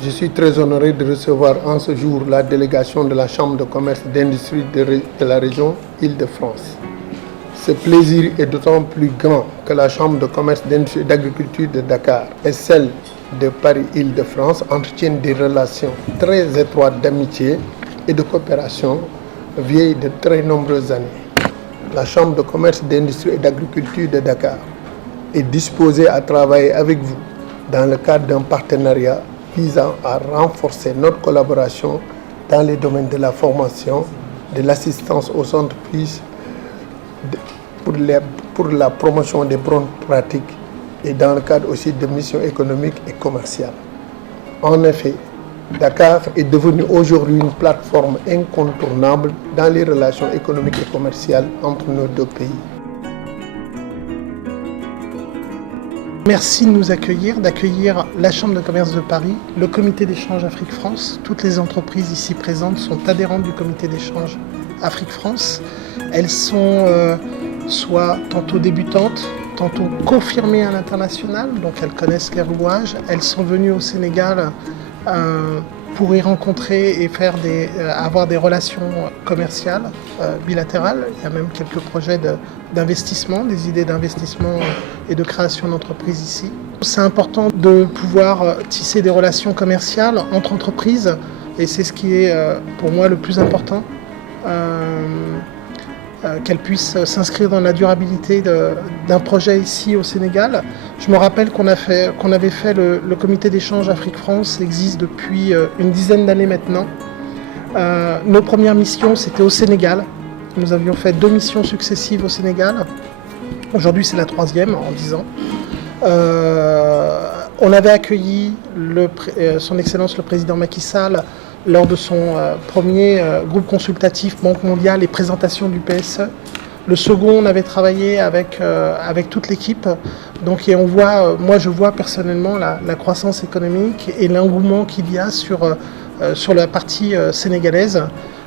Je suis très honoré de recevoir en ce jour la délégation de la Chambre de commerce et d'industrie de la région Île-de-France. Ce plaisir est d'autant plus grand que la Chambre de commerce, d'industrie et d'agriculture de Dakar et celle de Paris-Île-de-France entretiennent des relations très étroites d'amitié et de coopération vieilles de très nombreuses années. La Chambre de commerce, d'industrie et d'agriculture de Dakar est disposée à travailler avec vous dans le cadre d'un partenariat visant à renforcer notre collaboration dans les domaines de la formation, de l'assistance aux entreprises, pour la promotion des bonnes pratiques et dans le cadre aussi de missions économiques et commerciales. En effet, Dakar est devenu aujourd'hui une plateforme incontournable dans les relations économiques et commerciales entre nos deux pays. Merci de nous accueillir, d'accueillir la Chambre de commerce de Paris, le comité d'échange Afrique-France. Toutes les entreprises ici présentes sont adhérentes du comité d'échange Afrique-France. Elles sont soit tantôt débutantes, tantôt confirmées à l'international, donc elles connaissent les rouages. Elles sont venues au Sénégal pour y rencontrer et avoir des relations commerciales bilatérales. Il y a même quelques projets d'investissement, des idées d'investissement et de création d'entreprises ici. C'est important de pouvoir tisser des relations commerciales entre entreprises et c'est ce qui est pour moi le plus important. Qu'elles puissent s'inscrire dans la durabilité d'un projet ici au Sénégal. Je me rappelle qu'on avait fait le comité d'échange Afrique-France existe depuis une dizaine d'années maintenant. Nos premières missions, c'était au Sénégal. Nous avions fait 2 missions successives au Sénégal. Aujourd'hui, c'est la 3e en 10 ans. On avait accueilli son Excellence le Président Macky Sall lors de son premier groupe consultatif Banque mondiale et présentation du PSE. Le second, on avait travaillé avec toute l'équipe. Donc, et moi je vois personnellement la croissance économique et l'engouement qu'il y a sur la partie sénégalaise.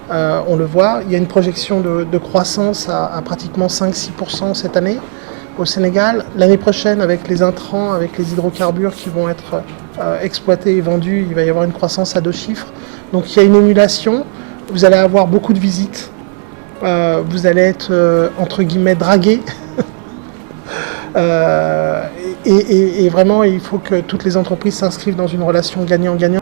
On le voit, il y a une projection de croissance à pratiquement 5-6% cette année au Sénégal. L'année prochaine, avec les intrants, avec les hydrocarbures qui vont être exploités et vendus, il va y avoir une croissance à 2 chiffres. Donc il y a une émulation, vous allez avoir beaucoup de visites, vous allez être entre guillemets dragués. Et vraiment, il faut que toutes les entreprises s'inscrivent dans une relation gagnant-gagnant.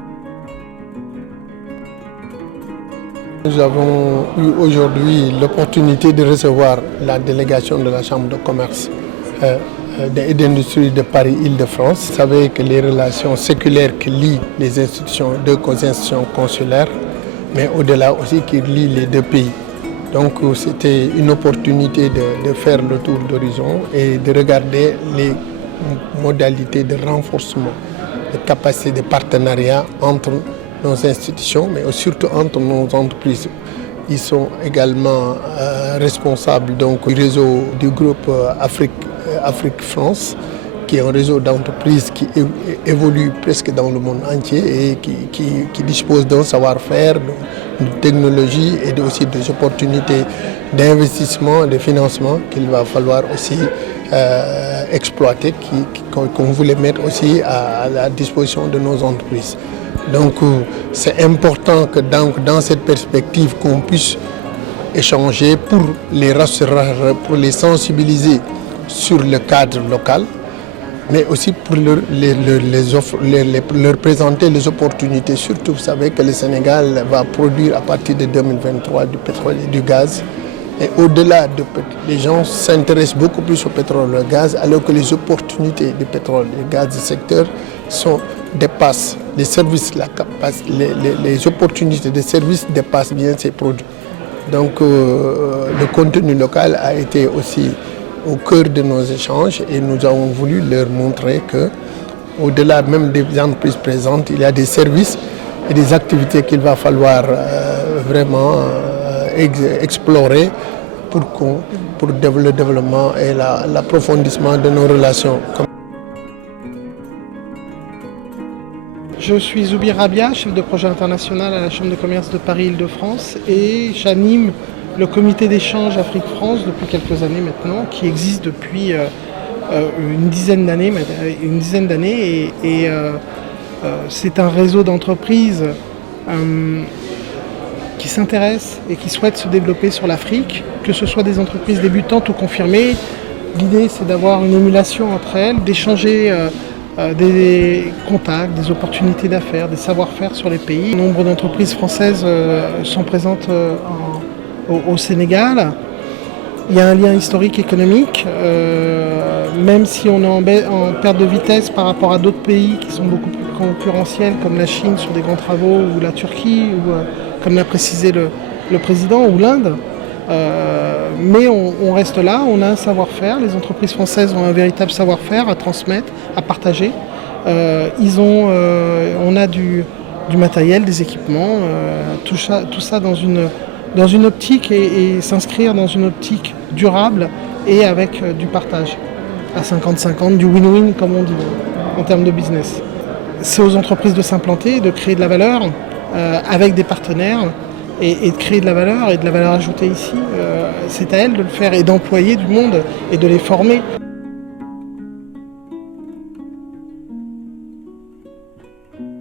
Nous avons eu aujourd'hui l'opportunité de recevoir la délégation de la Chambre de commerce et d'industrie de Paris-Île-de-France. Vous savez que les relations séculaires qui lient les institutions, 2 institutions consulaires, mais au-delà aussi qui lient les 2 pays. Donc c'était une opportunité de faire le tour d'horizon et de regarder les modalités de renforcement de capacités de partenariat entre nos institutions, mais surtout entre nos entreprises. Ils sont également responsables donc, du réseau du groupe Afrique-France, qui est un réseau d'entreprises qui évolue presque dans le monde entier et qui dispose d'un savoir-faire, d'une technologie et aussi des opportunités d'investissement, de financement qu'il va falloir aussi exploiter, qu'on voulait mettre aussi à la disposition de nos entreprises. Donc c'est important que dans cette perspective qu'on puisse échanger pour les rassurer, pour les sensibiliser sur le cadre local, mais aussi pour leur présenter les opportunités. Surtout, vous savez que le Sénégal va produire à partir de 2023 du pétrole et du gaz. Et au-delà, les gens s'intéressent beaucoup plus au pétrole et au gaz, alors que les opportunités du pétrole et du gaz du secteur dépassent les services, les opportunités de services dépassent bien ces produits. Donc le contenu local a été aussi au cœur de nos échanges et nous avons voulu leur montrer que, au-delà même des entreprises présentes, il y a des services et des activités qu'il va falloir vraiment explorer pour le développement et l'approfondissement de nos relations. Je suis Zoubir Rabia, chef de projet international à la Chambre de commerce de Paris-Île-de-France et j'anime le comité d'échange Afrique-France depuis quelques années maintenant, qui existe depuis une dizaine d'années C'est un réseau d'entreprises qui s'intéressent et qui souhaitent se développer sur l'Afrique, que ce soit des entreprises débutantes ou confirmées. L'idée, c'est d'avoir une émulation entre elles, d'échanger des contacts, des opportunités d'affaires, des savoir-faire sur les pays. Nombre d'entreprises françaises sont présentes au Sénégal. Il y a un lien historique économique, même si on est en perte de vitesse par rapport à d'autres pays qui sont beaucoup plus concurrentiels, comme la Chine sur des grands travaux, ou la Turquie, ou comme l'a précisé le président, ou l'Inde. Mais on reste là, on a un savoir-faire, les entreprises françaises ont un véritable savoir-faire à transmettre, à partager. On a du matériel, des équipements, tout ça dans une optique et s'inscrire dans une optique durable et avec du partage à 50-50, du win-win comme on dit en termes de business. C'est aux entreprises de s'implanter, de créer de la valeur avec des partenaires et de créer de la valeur et de la valeur ajoutée ici. C'est à elles de le faire et d'employer du monde et de les former.